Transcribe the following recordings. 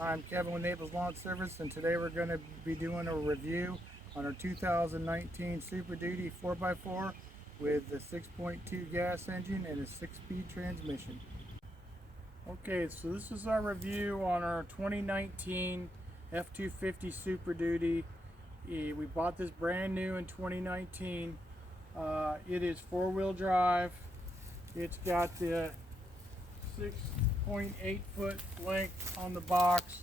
I'm Kevin with Naples Lawn Service, and today we're going to be doing a review on our 2019 Super Duty 4x4 with a 6.2 gas engine and a 6-speed transmission. Okay, so this is our review on our 2019 F250 Super Duty. We bought this brand new in 2019. It is 4-wheel drive. It's got the 6.8 foot length on the box.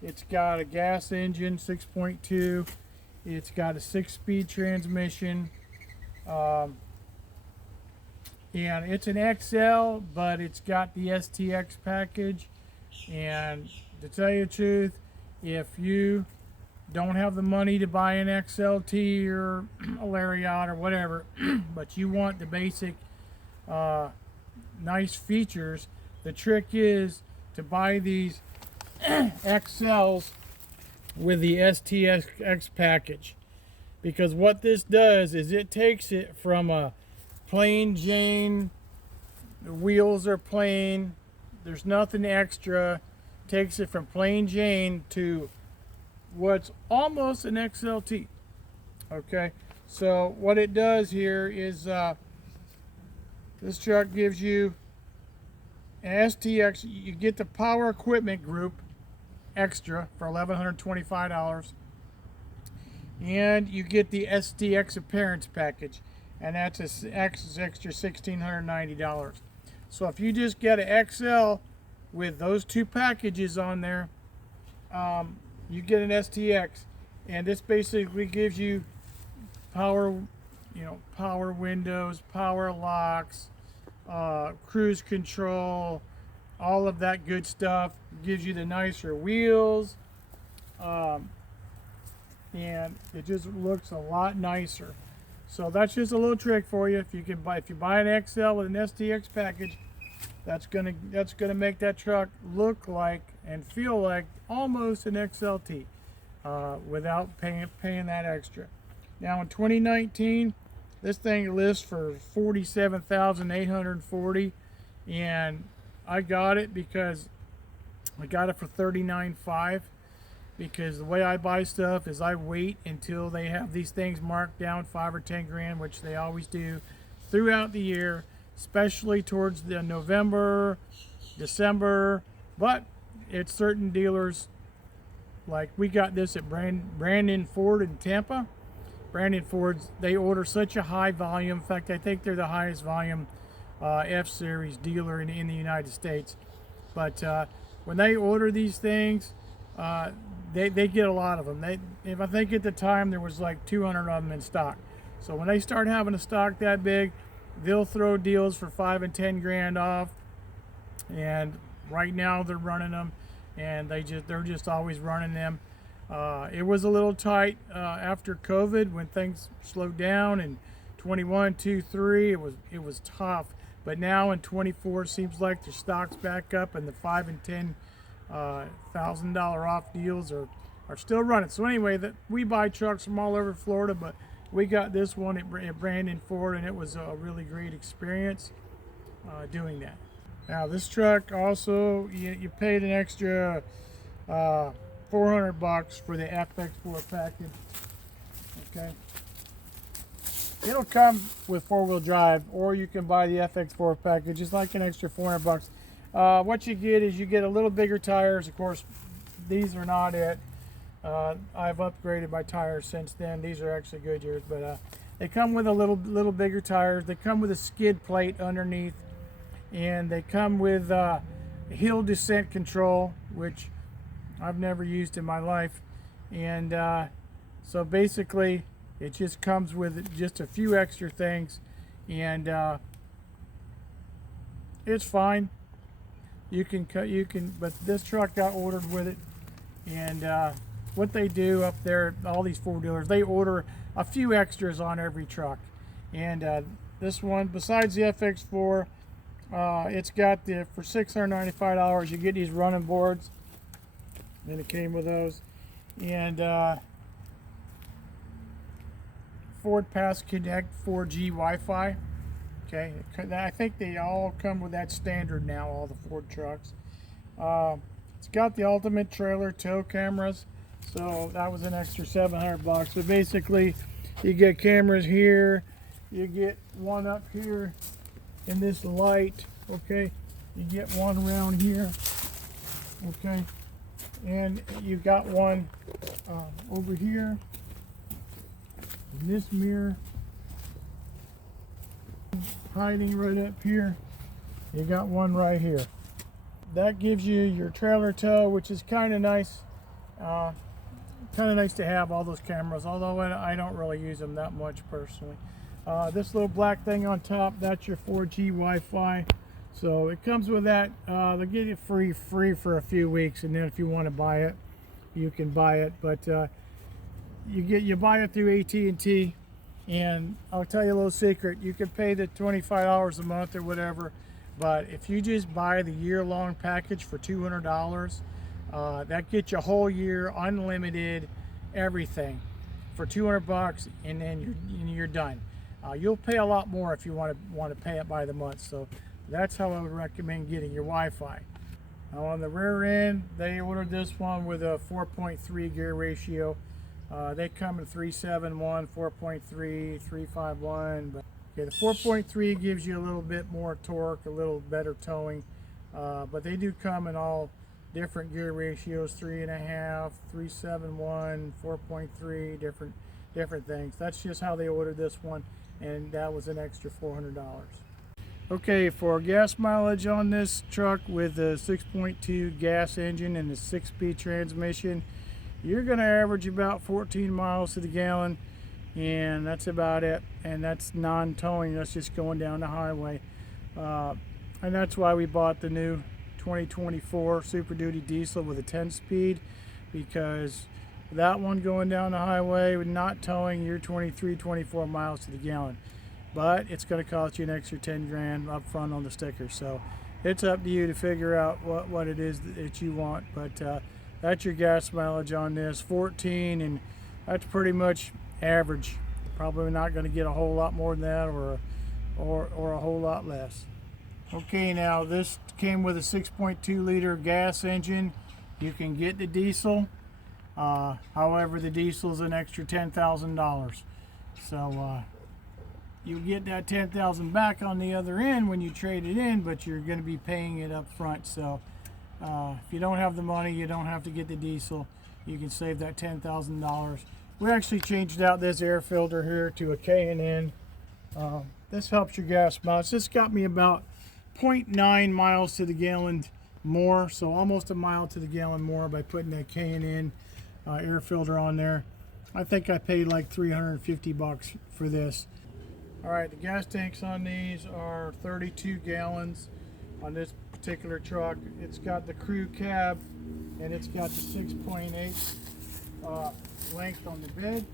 It's got a gas engine, 6.2. It's got a 6-speed transmission. And it's an XL, but it's got the STX package. And to tell you the truth, if you don't have the money to buy an XLT or a Lariat or whatever, but you want the basic nice features, the trick is to buy these XLs with the STX package, because what this does is it takes it from a plain Jane, the wheels are plain, there's nothing extra, takes it from plain Jane to what's almost an XLT. Okay, so what it does here is this truck gives you an STX. You get the power equipment group extra for $1,125, and you get the STX appearance package, and that's an extra $1,690. So if you just get an XL with those two packages on there, you get an STX, and this basically gives you power, power windows, power locks, cruise control, all of that good stuff. Gives you the nicer wheels, and it just looks a lot nicer. So that's just a little trick for you. If you buy an XL with an STX package, that's gonna make that truck look like and feel like almost an XLT without paying that extra. Now in 2019, this thing lists for $47,840, and I got it because I got it for $39,500, because the way I buy stuff is I wait until they have these things marked down 5 or 10 grand, which they always do throughout the year, especially towards the November, December. But it's certain dealers, like we got this at Brandon Ford in Tampa. Brandon Ford's, they order such a high volume. In fact, I think they're the highest volume F-Series dealer in the United States. But when they order these things, they get a lot of them. If I think at the time there was like 200 of them in stock. So when they start having a stock that big, they'll throw deals for 5 and 10 grand off. And right now they're running them, and they're just always running them. It was a little tight after COVID when things slowed down, and 21, 2, 3, it was tough. But now in 24, it seems like the stock's back up, and the 5 and 10 $1,000 off deals are still running. So anyway, we buy trucks from all over Florida, but we got this one at Brandon Ford, and it was a really great experience doing that. Now this truck also, you paid an extra $400 for the FX4 package. Okay, it'll come with 4-wheel drive, or you can buy the FX4 package. It's like an extra $400. What you get is you get a little bigger tires. Of course, these are not it. I've upgraded my tires since then. These are actually Goodyears, but they come with a little bigger tires. They come with a skid plate underneath, and they come with hill descent control, which I've never used in my life. And so basically it just comes with just a few extra things, and it's fine. You can, but this truck got ordered with it. And what they do up there, all these Ford dealers, they order a few extras on every truck. And this one, besides the FX4, it's got for $695, you get these running boards, and it came with those, and Ford Pass Connect 4G Wi Fi. Okay, I think they all come with that standard now, all the Ford trucks. It's got the ultimate trailer tow cameras, so that was an extra $700. But basically, you get cameras here, you get one up here in this light, okay? You get one around here, okay? And you got one over here in this mirror, hiding right up here. You got one right here. That gives you your trailer tow, which is kind of nice. Kind of nice to have all those cameras, although I don't really use them that much personally. This little black thing on top, that's your 4G Wi Fi. So it comes with that. They'll give you free for a few weeks, and then if you want to buy it, you can buy it. But you buy it through ATT, and I'll tell you a little secret. You can pay the $25 a month or whatever, but if you just buy the year-long package for $200, that gets you a whole year, unlimited, everything for $200, and then you're done. You'll pay a lot more if you want to pay it by the month. So that's how I would recommend getting your Wi-Fi. Now on the rear end, they ordered this one with a 4.3 gear ratio. They come in 371, 4.3, 351. But okay, the 4.3 gives you a little bit more torque, a little better towing. But they do come in all different gear ratios, 3.5, 371, 4.3, different things. That's just how they ordered this one, and that was an extra $400. Okay, for gas mileage on this truck with a 6.2 gas engine and a 6-speed transmission, you're going to average about 14 miles to the gallon, and that's about it. And that's non-towing, that's just going down the highway. And that's why we bought the new 2024 Super Duty diesel with a 10-speed, because that one going down the highway with not towing, you're 24 miles to the gallon. But it's going to cost you an extra 10 grand up front on the sticker. So it's up to you to figure out what it is that you want. But that's your gas mileage on this, 14, and that's pretty much average. Probably not going to get a whole lot more than that, or a whole lot less. Okay, now this came with a 6.2 liter gas engine. You can get the diesel. However, the diesel is an extra $10,000. So you get that $10,000 back on the other end when you trade it in, but you're going to be paying it up front. So if you don't have the money, you don't have to get the diesel. You can save that $10,000. We actually changed out this air filter here to a K&N. This helps your gas mileage. This got me about 0.9 miles to the gallon more, so almost a mile to the gallon more by putting that K&N air filter on there. I think I paid like $350 for this. All right, the gas tanks on these are 32 gallons on this particular truck. It's got the crew cab, and it's got the 6.8 length on the bed,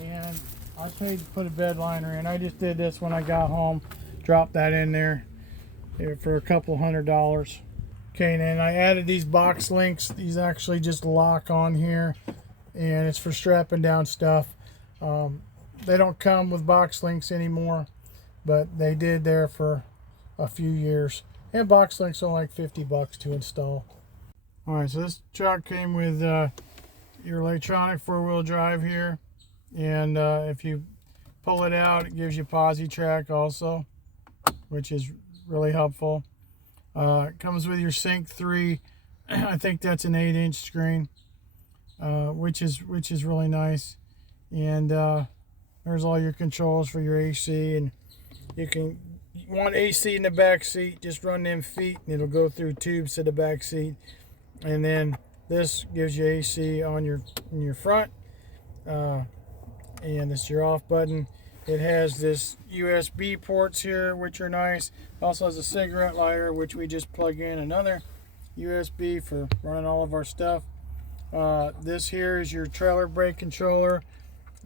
and I paid to put a bed liner in. I just did this when I got home, dropped that in there for a couple $100. Okay, and then I added these box links. These actually just lock on here, and it's for strapping down stuff. They don't come with box links anymore, but they did there for a few years. And box links are like $50 to install. All right, so this truck came with your electronic 4-wheel drive here, and if you pull it out, it gives you posi track also, which is really helpful. It comes with your Sync 3. I think that's an 8-inch screen, which is really nice. And there's all your controls for your AC, and you want AC in the back seat, just run them feet and it'll go through tubes to the back seat. And then this gives you AC on your front, and it's your off button. It has this USB ports here, which are nice. It also has a cigarette lighter, which we just plug in another USB for running all of our stuff. This here is your trailer brake controller.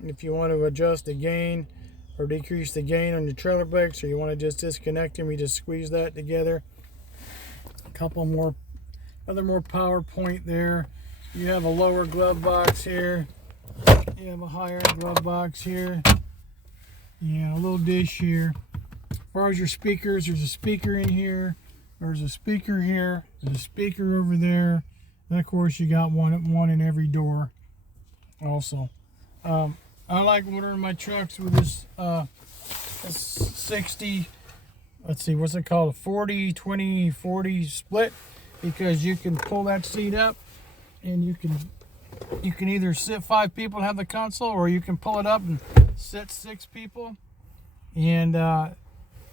If you want to adjust the gain or decrease the gain on your trailer brakes, or you want to just disconnect them, you just squeeze that together. A couple more, other more power point there. You have a lower glove box here. You have a higher glove box here. Yeah, a little dish here. As far as your speakers, there's a speaker in here. There's a speaker here. There's a speaker over there. And of course, you got one in every door also. I like ordering my trucks with this 60, let's see, what's it called? A 40, 20, 40 split, because you can pull that seat up and you can either sit 5 people and have the console, or you can pull it up and sit 6 people. And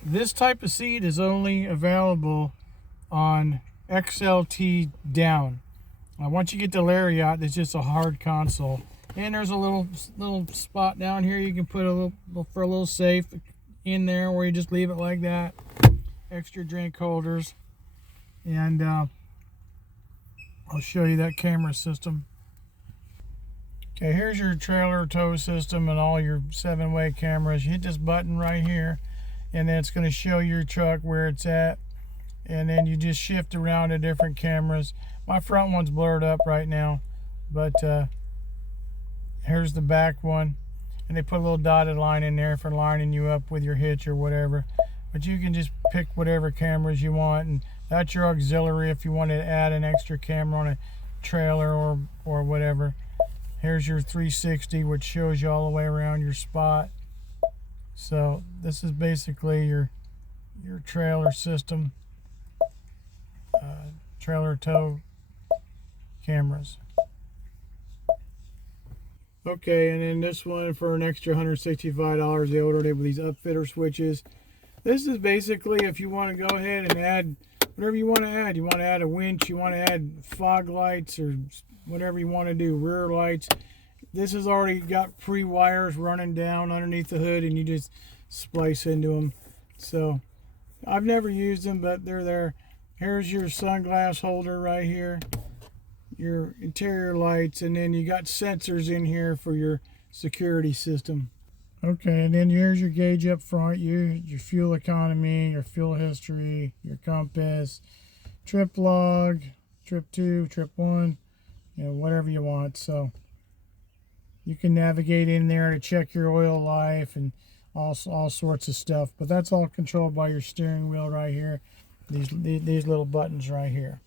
this type of seat is only available on XLT down. Once you get the Lariat, it's just a hard console. And there's a little spot down here you can put a little safe in there, where you just leave it like that. Extra drink holders. And I'll show you that camera system. Okay, here's your trailer tow system and all your 7-way cameras. You hit this button right here, and then it's going to show your truck where it's at. And then you just shift around to different cameras. My front one's blurred up right now, but here's the back one. And they put a little dotted line in there for lining you up with your hitch or whatever. But you can just pick whatever cameras you want, and that's your auxiliary if you want to add an extra camera on a trailer or whatever. Here's your 360, which shows you all the way around your spot. So this is basically your trailer system, trailer tow cameras. Okay, and then this one, for an extra $165, they ordered it with these upfitter switches. This is basically if you want to go ahead and add whatever you want to add. You want to add a winch, you want to add fog lights, or whatever you want to do, rear lights. This has already got pre-wires running down underneath the hood, and you just splice into them. So I've never used them, but they're there. Here's your sunglass holder right here, your interior lights, and then you got sensors in here for your security system. Okay, and then here's your gauge up front, your fuel economy, your fuel history, your compass, trip log, trip 2, trip 1, whatever you want. So you can navigate in there to check your oil life and all sorts of stuff. But that's all controlled by your steering wheel right here. These little buttons right here.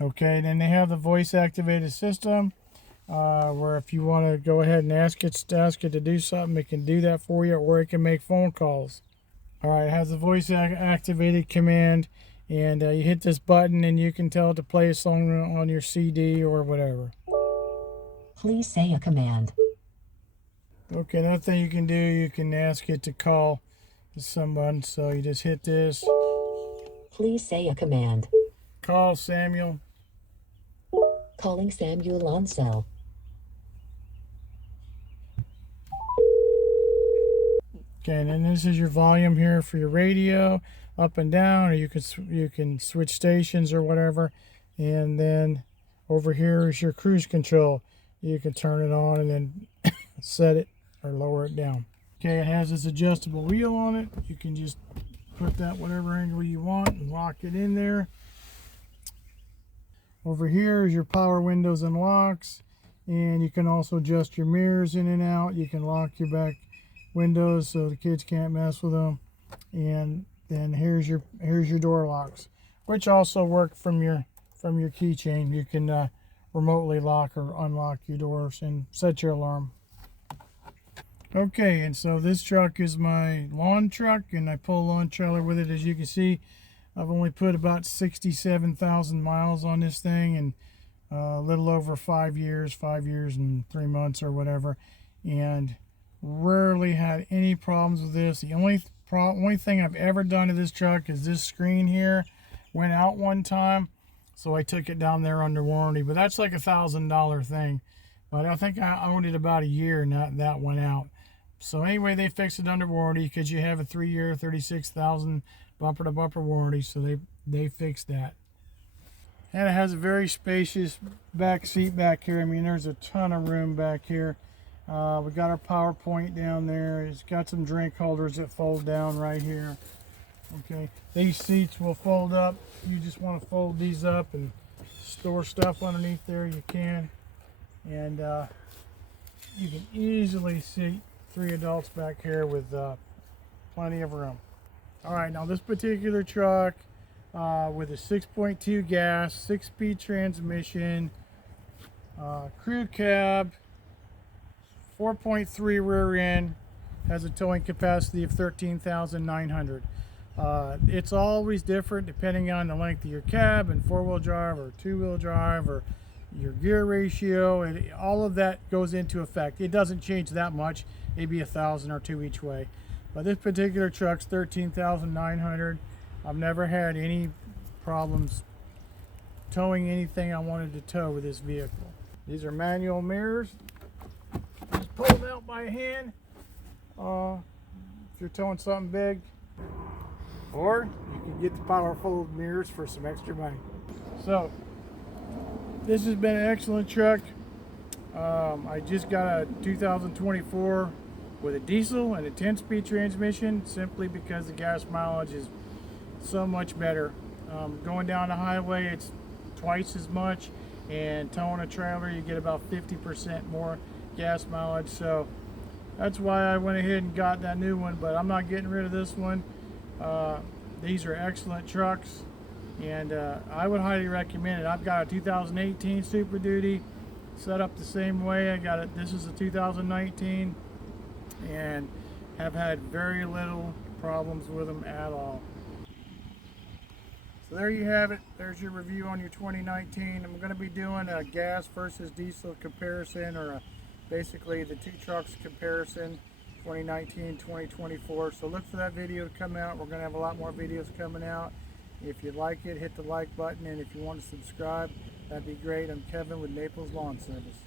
Okay, then they have the voice activated system, where if you want to go ahead and ask it to do something, it can do that for you, or it can make phone calls. All right, it has a voice activated command, and you hit this button and you can tell it to play a song on your CD or whatever. Please say a command. Okay, another thing you can do, you can ask it to call someone. So you just hit this. Please say a command. Call Samuel. Calling Samuel Lawn Cell. Okay, and then this is your volume here for your radio, up and down, or you can switch stations or whatever. And then over here is your cruise control. You can turn it on and then set it or lower it down. Okay, it has this adjustable wheel on it. You can just put that whatever angle you want and lock it in there. Over here is your power windows and locks, and you can also adjust your mirrors in and out. You can lock your back windows so the kids can't mess with them. And then here's your door locks, which also work from your keychain. You can remotely lock or unlock your doors and set your alarm. Okay, and so this truck is my lawn truck, and I pull a lawn trailer with it. As you can see, I've only put about 67,000 miles on this thing, and a little over 5 years and 3 months or whatever, and rarely had any problems with this. The only thing I've ever done to this truck is this screen here went out one time, so I took it down there under warranty, but that's like $1,000 thing. But I think I owned it about a year and that went out. So anyway, they fixed it under warranty because you have a 3-year, 36,000 bumper to bumper warranty, so they fixed that. And it has a very spacious back seat back here. I mean, there's a ton of room back here. We got our power point down there. It's got some drink holders that fold down right here. Okay, these seats will fold up. You just want to fold these up and store stuff underneath there, you can. And you can easily seat 3 adults back here with plenty of room. All right, now this particular truck, with a 6.2 gas, 6-speed transmission, crew cab, 4.3 rear end, has a towing capacity of 13,900. It's always different depending on the length of your cab and 4-wheel drive or 2-wheel drive or your gear ratio, and all of that goes into effect. It doesn't change that much, maybe 1,000 or 2 each way. But this particular truck's 13,900. I've never had any problems towing anything I wanted to tow with this vehicle. These are manual mirrors. Just pull them out by hand if you're towing something big, or you can get the powerful mirrors for some extra money. So this has been an excellent truck. I just got a 2024 with a diesel and a 10-speed transmission, simply because the gas mileage is so much better. Going down the highway, it's twice as much, and towing a trailer, you get about 50% more gas mileage. So that's why I went ahead and got that new one, but I'm not getting rid of this one. These are excellent trucks, and I would highly recommend it. I've got a 2018 Super Duty set up the same way. I got it. This is a 2019, and have had very little problems with them at all. So there you have it. There's your review on your 2019. I'm going to be doing a gas versus diesel comparison, or basically the two trucks comparison, 2019, 2024. So look for that video to come out. We're going to have a lot more videos coming out. If you like it, hit the like button, and if you want to subscribe, that'd be great. I'm Kevin with Naples Lawn Service.